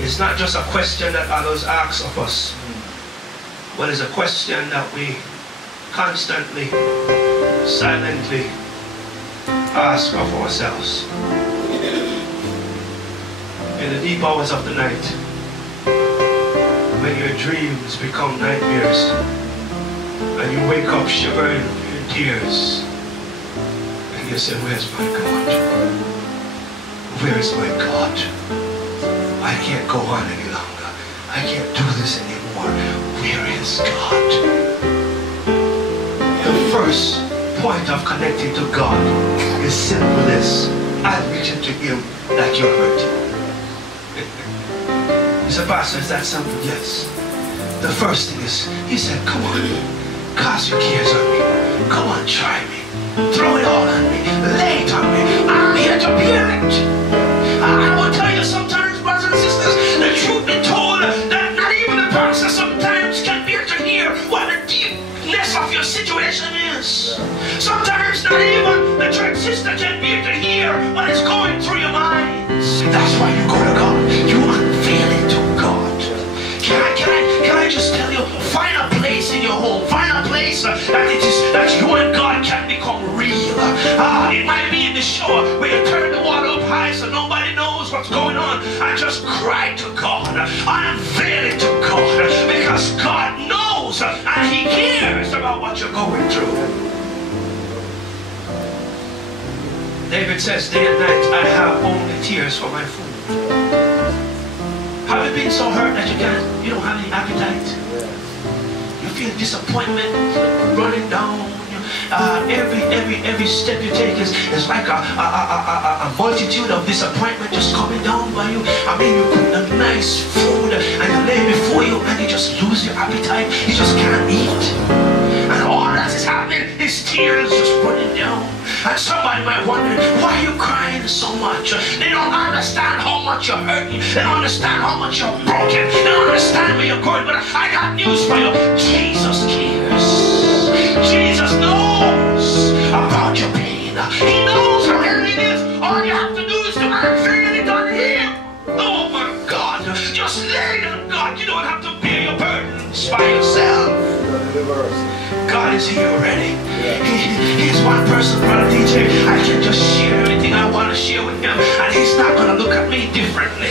It's not just a question that others ask of us, but it's a question that we constantly, silently ask of ourselves. In the deep hours of the night, when your dreams become nightmares, and you wake up shivering in tears, and you say, where's my God? Where is my God? I can't go on any longer. I can't do this anymore. Where is God? The first point of connecting to God is simple this: admitting to Him that you're hurting. He said, Pastor, is that simple? Yes. The first thing is, he said, come on, cast your cares on me. Come on, try me. Throw it all on me. Lay it on me. I'm here to bear it. I will tell you sometimes, brothers and sisters, the truth be told, that not even the pastor sometimes can bear to hear what the deepness of your situation is. Sometimes not even the church sister can bear to hear what is going through your minds. That's why you go to God. You unveil it to God. Can I just tell you, find a place in your home, find a place that you and God can become real. It might be in the shower where you turn the water up high so nobody knows what's going on. I just cry to God. I unveil it to God because God knows and He cares about what you're going through. David says, day and night I have only tears for my food. Have you been so hurt that you don't have any appetite? You feel disappointment running down. Every step you take is like a multitude of disappointment just coming down by you. I mean, you put a nice food and you lay before you and you just lose your appetite. You just can't eat. And all that is happening is tears just running down. And somebody might wonder, why are you crying so much? They don't understand how much you're hurting. They don't understand how much you're broken. They don't understand where you're going. But I got news for you. Jesus cares. Jesus knows about your pain. He knows how heavy it is. All you have to do is to unveil it on Him. Oh my God. Just lay it on God. You don't have to bear your burdens by yourself. God is here already. He's one person, brother DJ. I can just share everything I want to share with Him, and He's not going to look at me differently.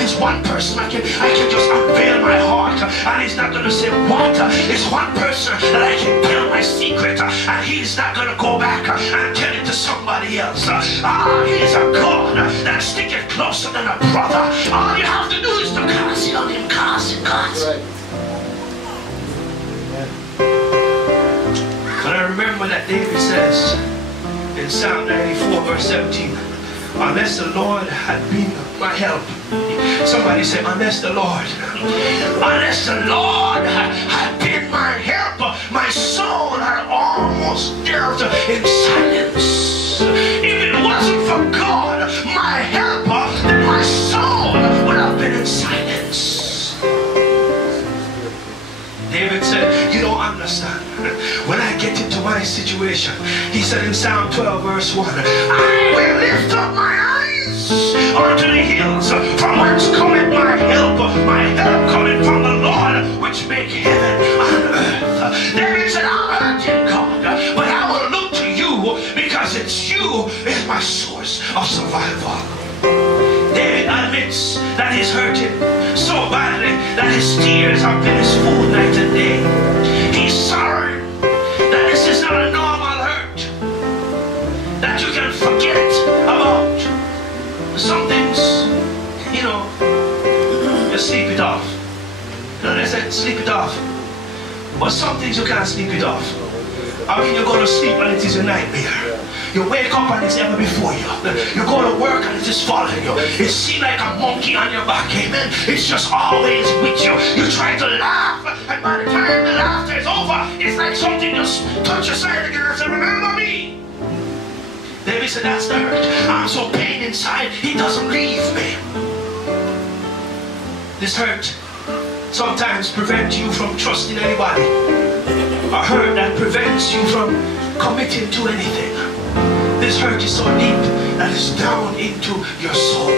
He's one person. I can just unveil my heart, and He's not going to say what. It's one person that I can tell my secret, and He's not going to go back and tell it to somebody else. He's a God that sticks it closer than a brother. All you have to do is to cast it on Him. Cast it, cast it. But I remember that David says in Psalm 94 verse 17, unless the Lord had been my help. Somebody say, unless the Lord had been my help, my soul had almost dealt in silence. If it wasn't for God, my helper, then my soul would have been in silence. David said, you don't understand. When I get into my situation, he said in Psalm 12 verse 1, I will lift up my eyes unto the hills, from whence cometh my help cometh from the Lord, which make heaven and earth. David said, I'm hurting, God, but I will look to you, because it's you is my source of survival. David admits that he's hurting so badly that his tears have been his food night and day. He's sorry that this is not a normal hurt, that you can forget about. Some things, you sleep it off. They said sleep it off. But some things you can't sleep it off. I mean, you go to sleep and it is a nightmare. You wake up and it's ever before you. You go to work and it is following you. It seems like a monkey on your back, amen? It's just always with you. You try to laugh, and by the time the laughter is over, it's like something just touch your side again and say, remember me. David said, that's the hurt. I'm so pain inside, he doesn't leave me. This hurt sometimes prevents you from trusting anybody. A hurt that prevents you from committing to anything. This hurt is so deep that it's down into your soul.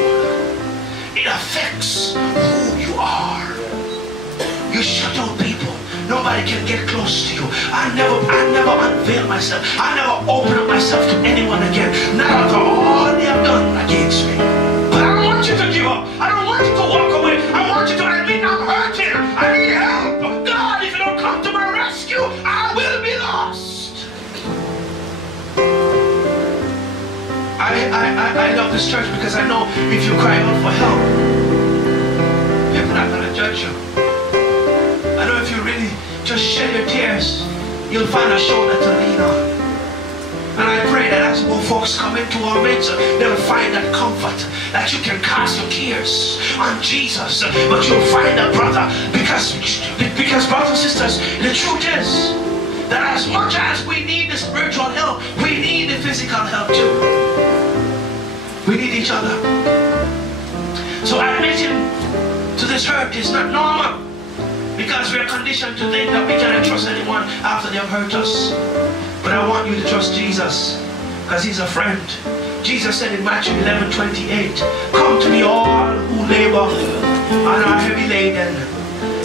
It affects who you are. You shut out people. Nobody can get close to you. I never unveil myself. I never open up myself to anyone again. Not after all they have done against me. But I don't want you to give up. I don't want you to walk away. I want you to admit I'm hurting. I need help. God, if you don't come to my rescue, I will be lost. I love this church because I know if you cry out for help, people are not going to judge you. I know if you really just shed your tears, you'll find a shoulder to lean on. And I pray that as more folks come into our midst, they'll find that comfort, that you can cast your cares on Jesus. But you'll find a brother, because brothers and sisters, the truth is that as much as we need the spiritual help, we need the physical help too. We need each other. So admitting to this hurt is not normal, because we are conditioned to think that we cannot trust anyone after they have hurt us. But I want you to trust Jesus, because he's a friend. Jesus said in Matthew 11:28, come to me all who labor and are heavy laden,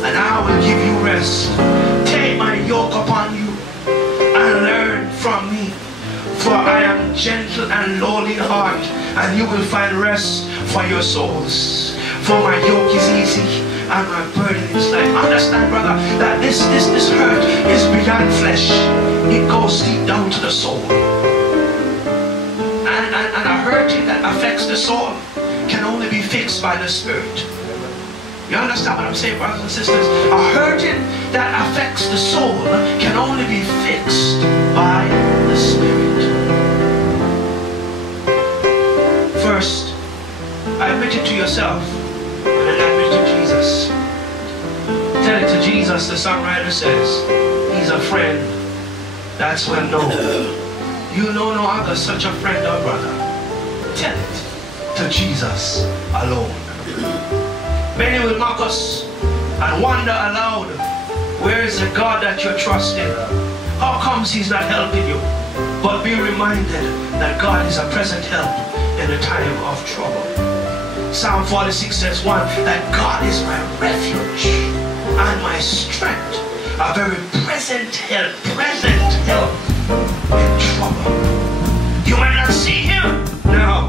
and I will give you rest. Take my yoke upon you and learn from me, for I am gentle and lowly in heart, and you will find rest for your souls. For my yoke is easy and my burden is light. Understand, brother, that this hurt is beyond flesh. It goes deep down to the soul. And a hurting that affects the soul can only be fixed by the Spirit. You understand what I'm saying, brothers and sisters? A hurting that affects the soul can only be fixed by the Spirit. First, admit it to yourself, and then admit it to Jesus. Tell it to Jesus, the songwriter says. He's a friend. That's well known. You know no other such a friend or brother. Tell it to Jesus alone. Many will mock us and wonder aloud, where is the God that you're trusting? How comes he's not helping you? But be reminded that God is a present help in the time of trouble. Psalm 46 says that God is my refuge and my strength, a very present help in trouble. You might not see him now,